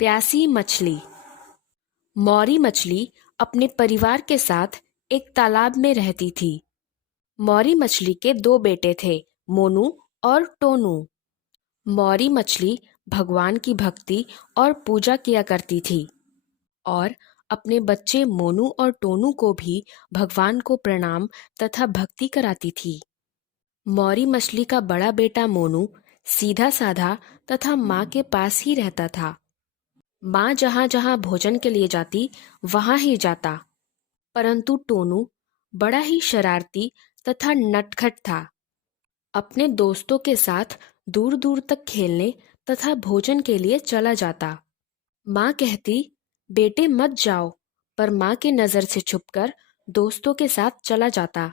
प्यासी मछली। मौरी मछली अपने परिवार के साथ एक तालाब में रहती थी। मौरी मछली के दो बेटे थे, मोनू और टोनू। मौरी मछली भगवान की भक्ति और पूजा किया करती थी और अपने बच्चे मोनू और टोनू को भी भगवान को प्रणाम तथा भक्ति कराती थी। मौरी मछली का बड़ा बेटा मोनू सीधा साधा तथा माँ के पास ही रहता था। माँ जहाँ जहाँ भोजन के लिए जाती वहाँ ही जाता। परंतु टोनू बड़ा ही शरारती तथा नटखट था। अपने दोस्तों के साथ दूर दूर तक खेलने तथा भोजन के लिए चला जाता। माँ कहती, बेटे मत जाओ, पर माँ के नज़र से छुपकर दोस्तों के साथ चला जाता।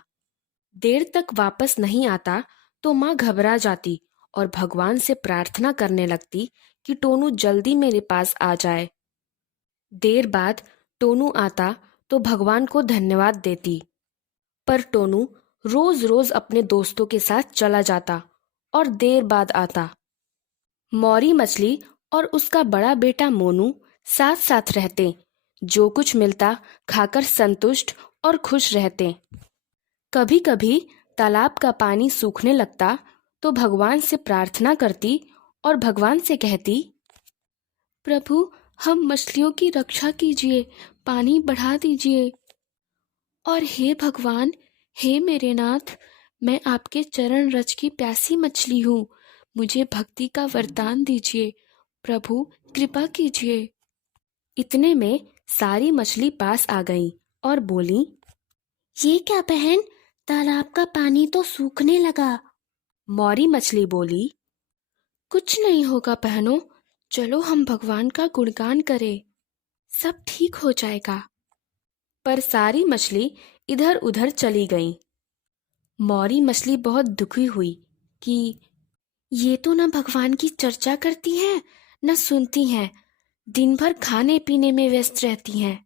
देर तक वापस नहीं आता तो माँ घबरा जाती और भगवान से प्रार्थना करने लगती कि टोनू जल्दी मेरे पास आ जाए। देर बाद टोनू आता तो भगवान को धन्यवाद देती, पर टोनू रोज रोज अपने दोस्तों के साथ चला जाता और देर बाद आता। मौरी मछली और उसका बड़ा बेटा मोनू साथ साथ रहते, जो कुछ मिलता खाकर संतुष्ट और खुश रहते। कभी कभी तालाब का पानी सूखने लगता तो भगवान से प्रार्थना करती और भगवान से कहती, प्रभु, हम मछलियों की रक्षा कीजिए, पानी बढ़ा दीजिए। और हे भगवान, हे मेरे नाथ, मैं आपके चरण रज की प्यासी मछली हूँ, मुझे भक्ति का वरदान दीजिए, प्रभु कृपा कीजिए। इतने में सारी मछली पास आ गईं और बोली, ये क्या बहन, तालाब का पानी तो सूखने लगा। मौरी मछली बोली, कुछ नहीं होगा बहनों, चलो हम भगवान का गुणगान करें, सब ठीक हो जाएगा। पर सारी मछली इधर उधर चली गईं। मौरी मछली बहुत दुखी हुई कि ये तो न भगवान की चर्चा करती हैं न सुनती हैं, दिन भर खाने पीने में व्यस्त रहती हैं।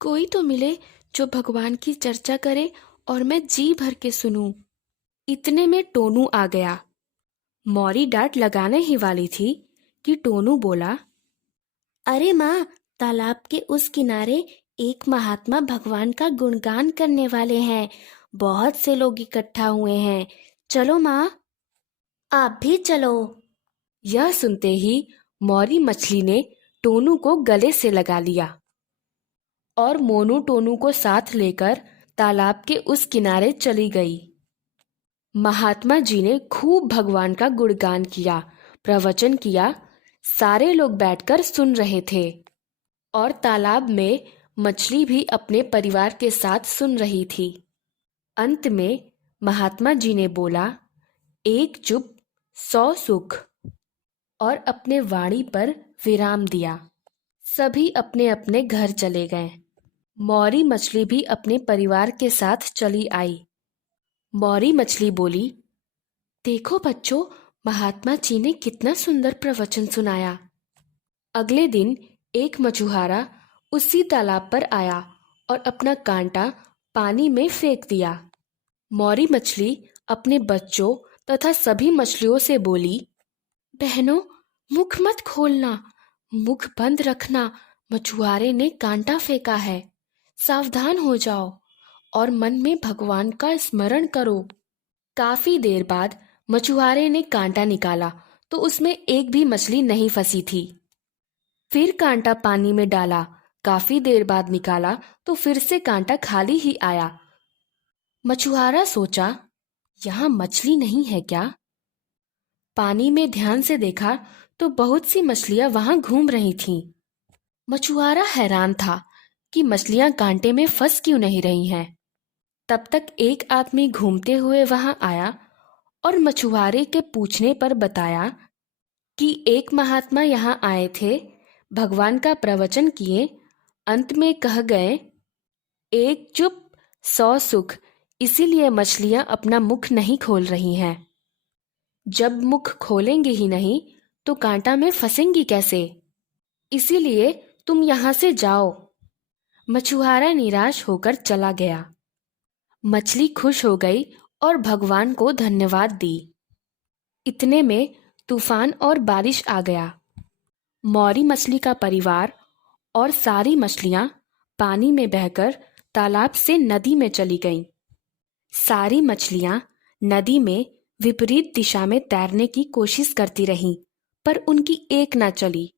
कोई तो मिले जो भगवान की चर्चा करे और मैं जी भर के सुनूं। इतने में टोनू आ गया। मौरी डांट लगाने ही वाली थी कि टोनू बोला, अरे माँ, तालाब के उस किनारे एक महात्मा भगवान का गुणगान करने वाले हैं, बहुत से लोग इकट्ठा हुए हैं, चलो माँ, आप भी चलो। यह सुनते ही मौरी मछली ने टोनू को गले से लगा लिया और मोनू टोनू को साथ लेकर तालाब के उस किनारे चली गई। महात्मा जी ने खूब भगवान का गुणगान किया, प्रवचन किया। सारे लोग बैठकर सुन रहे थे और तालाब में मछली भी अपने परिवार के साथ सुन रही थी। अंत में महात्मा जी ने बोला, एक चुप 100 सुख, और अपने वाणी पर विराम दिया। सभी अपने अपने घर चले गए। मौरी मछली भी अपने परिवार के साथ चली आई। मौरी मछली बोली, देखो बच्चों, महात्मा जी ने कितना सुंदर प्रवचन सुनाया। अगले दिन एक मछुआरा उसी तालाब पर आया और अपना कांटा पानी में फेंक दिया। मौरी मछली अपने बच्चों तथा सभी मछलियों से बोली, बहनों, मुख मत खोलना, मुख बंद रखना, मछुआरे ने कांटा फेंका है, सावधान हो जाओ और मन में भगवान का स्मरण करो। काफी देर बाद मछुआरे ने कांटा निकाला तो उसमें एक भी मछली नहीं फंसी थी। फिर कांटा पानी में डाला, काफी देर बाद निकाला तो फिर से कांटा खाली ही आया। मछुआरा सोचा, यहाँ मछली नहीं है क्या? पानी में ध्यान से देखा तो बहुत सी मछलियां वहां घूम रही थीं। मछुआरा हैरान था कि मछलियां कांटे में फंस क्यों नहीं रही हैं। तब तक एक आदमी घूमते हुए वहां आया और मछुआरे के पूछने पर बताया कि एक महात्मा यहाँ आए थे, भगवान का प्रवचन किए, अंत में कह गए, एक चुप 100 सुख, इसीलिए मछलियां अपना मुख नहीं खोल रही हैं। जब मुख खोलेंगे ही नहीं तो कांटा में फंसेंगी कैसे? इसीलिए तुम यहाँ से जाओ। मछुआरा निराश होकर चला गया। मछली खुश हो गई और भगवान को धन्यवाद दी। इतने में तूफान और बारिश आ गया। मौरी मछली का परिवार और सारी मछलियां पानी में बहकर तालाब से नदी में चली गईं। सारी मछलियां नदी में विपरीत दिशा में तैरने की कोशिश करती रहीं, पर उनकी एक न चली।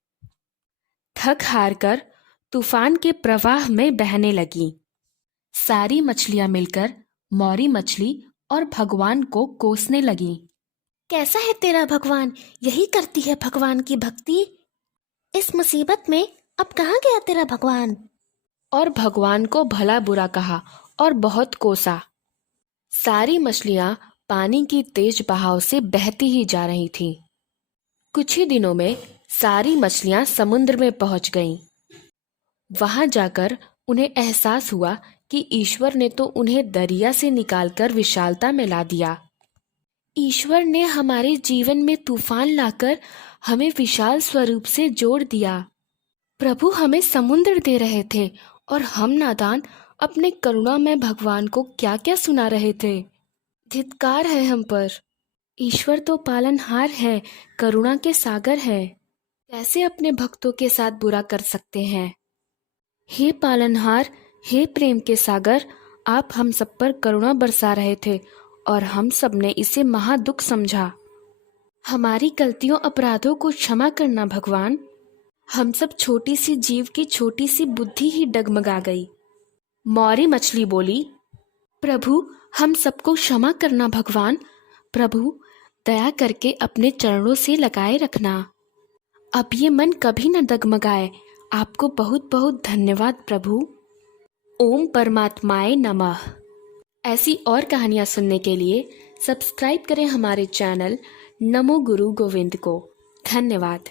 थक हार कर तूफान के प्रवाह में बहने लगीं। सारी मछलियां मिलकर मौरी मछली और भगवान को कोसने लगीं। कैसा है तेरा भगवान? यही करती है भगवान की भक्ति। इस मुसीबत में अब कहाँ गया तेरा भगवान? और भगवान को भला बुरा कहा और बहुत कोसा। सारी मछलियां पानी की तेज बहाव से बहती ही जा रही थीं। कुछ ही दिनों में सारी मछलियां समुद्र में पहुंच गईं। वहां जाकर उन्हें एहसास हुआ कि ईश्वर ने तो उन्हें दरिया से निकालकर विशालता में ला दिया। ईश्वर ने हमारे जीवन में तूफान लाकर हमें विशाल स्वरूप से जोड़ दिया। प्रभु हमें समुद्र दे रहे थे और हम नादान अपने करुणा में भगवान को क्या क्या सुना रहे थे। धिक्कार है हम पर। ईश्वर तो पालनहार है, करुणा के सागर है। कैसे अपने भक्तों के साथ बुरा कर सकते हैं? हे पालनहार, हे प्रेम के सागर, आप हम सब पर करुणा बरसा रहे थे और हम सब ने इसे महादुख समझा। हमारी गलतियों अपराधों को क्षमा करना भगवान। हम सब छोटी सी जीव की छोटी सी बुद्धि ही डगमगा गई। मौरी मछली बोली, प्रभु हम सबको क्षमा करना भगवान। प्रभु दया करके अपने चरणों से लगाए रखना। अब ये मन कभी न डगमगाए। आपको बहुत बहुत धन्यवाद प्रभु। ओम परमात्माए नमः। ऐसी और कहानियाँ सुनने के लिए सब्सक्राइब करें हमारे चैनल नमो गुरु गोविंद को। धन्यवाद।